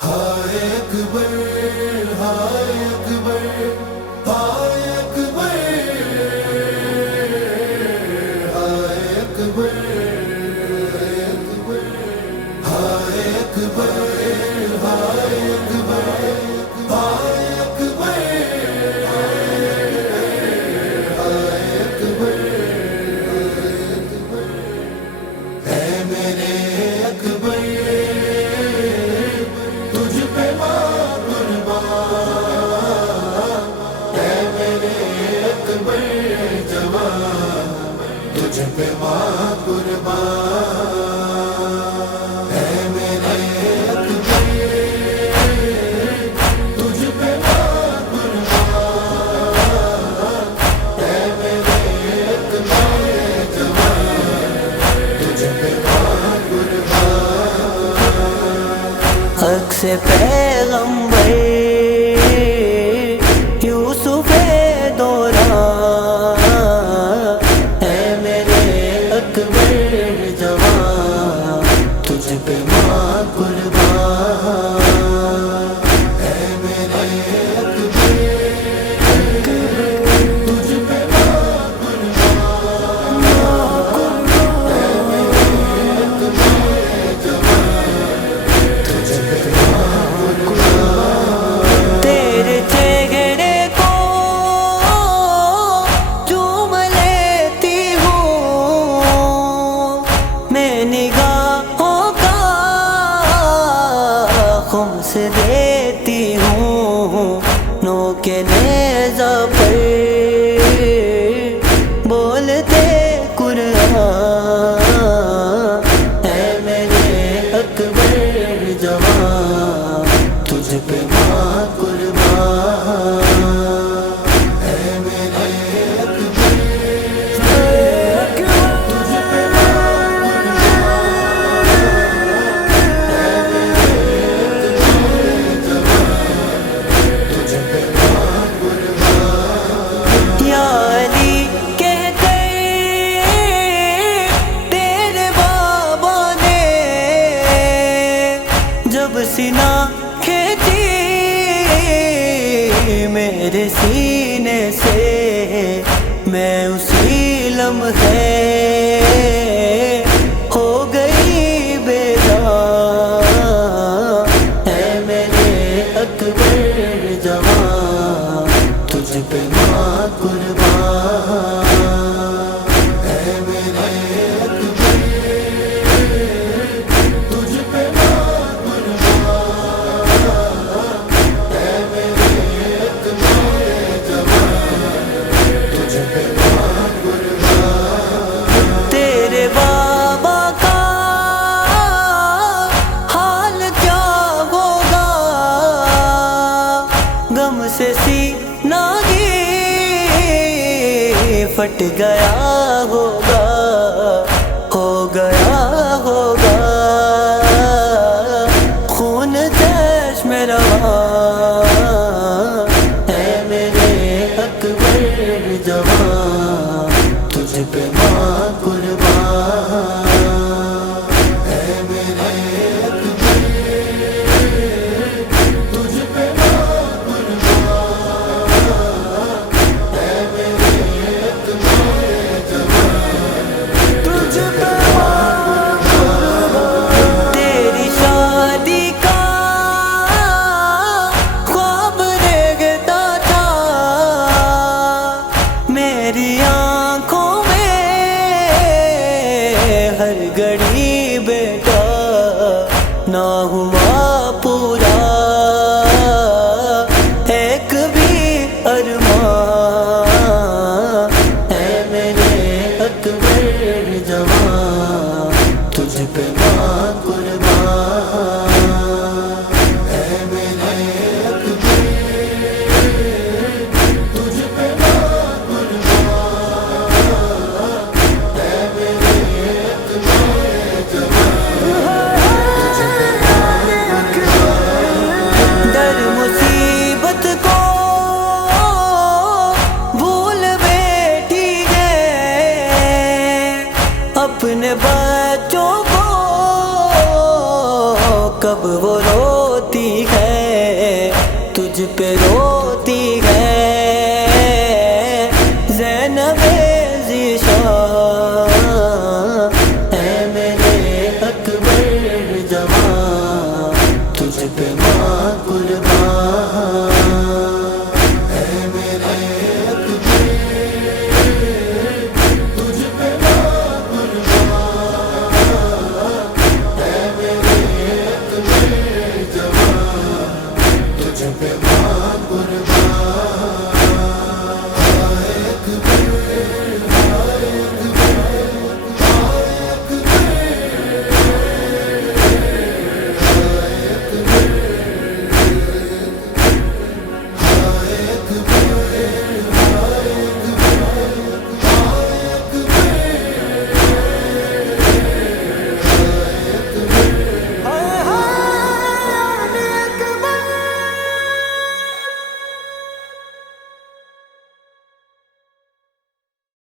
ہائے اکبر ہائے اکبر ہائے اکبر ہائے اکبر ہائے اکبر ہائے اکبر ہائے اکبر ہائے اکبر اے میرے اکبر تجھ پہ ماں قربان، اے میرے اکبر جوان تجھ پہ ماں قربان، اے میرے اکبر تجھ پہ ماں قربان، اے میرے اکبر جوان تجھ پہ ماں قربان۔ عکس پیغمبر یوسف دوران، اے میرے اکبر جوان تجھ پہ ماں قربان، اے میرے اکبر تجھ پہ ماں قربان، اے میرے اکبر جوان تجھ پہ ماں قربان۔ تیرے چہرے کو چوم لیتی ہوں میں، نگاہوں کا خمس دیتی ہوں، نوک نیزہ پر بولتے قرآن، اے میرے اکبر جوان تجھ پہ ماں قربان، اے میرے اکبر تجھ پہ ماں قربان، اے میرے اکبر جوان تجھ پہ ماں قربان۔ یا علی کہہ کر تیرے بابا نے جب سینہ کھینچی میرے سینے سے، میں اسی لمحے ہو گئی بیدار، اے میرے اکبر جوان تجھ پہ ماں قربان، اے میرے اکبر تجھ پہ ماں قربان، اے میرے اکبر جوان تجھ پہ ماں قربان۔ تیرے بابا کا حال کیا ہوگا، غم سے سینہ ہی پھٹ گیا ہوگا، ہو گیا ہوگا خون چشم رواں، اے میرے اکبر جوان تجھ پہ ماں قربان، اے میرے اکبر تجھ پہ ماں قربان، اے میرے اکبر جوان تجھ پہ ماں قربان۔ تیری شادی کا خواب دیکھتا تھا میری آنکھوں میں ہر گھڑی، بیٹا نہ ہوا پورا ایک بھی ارمان، اے میرے اکبر جوان تجھ پہ ماں قربان، اے میرے اکبر تجھ پہ ماں قربان، اے میرے اکبر جوان تجھ پہ ماں قربان۔ در مصیبت کو بھول بیٹھی ہے، اپنے بچوں کو کب وہ روتی تجھ پہ روتی ہے زینب ذیشان، اے میرے اکبر جوان، تجھ پہ ماں قربان۔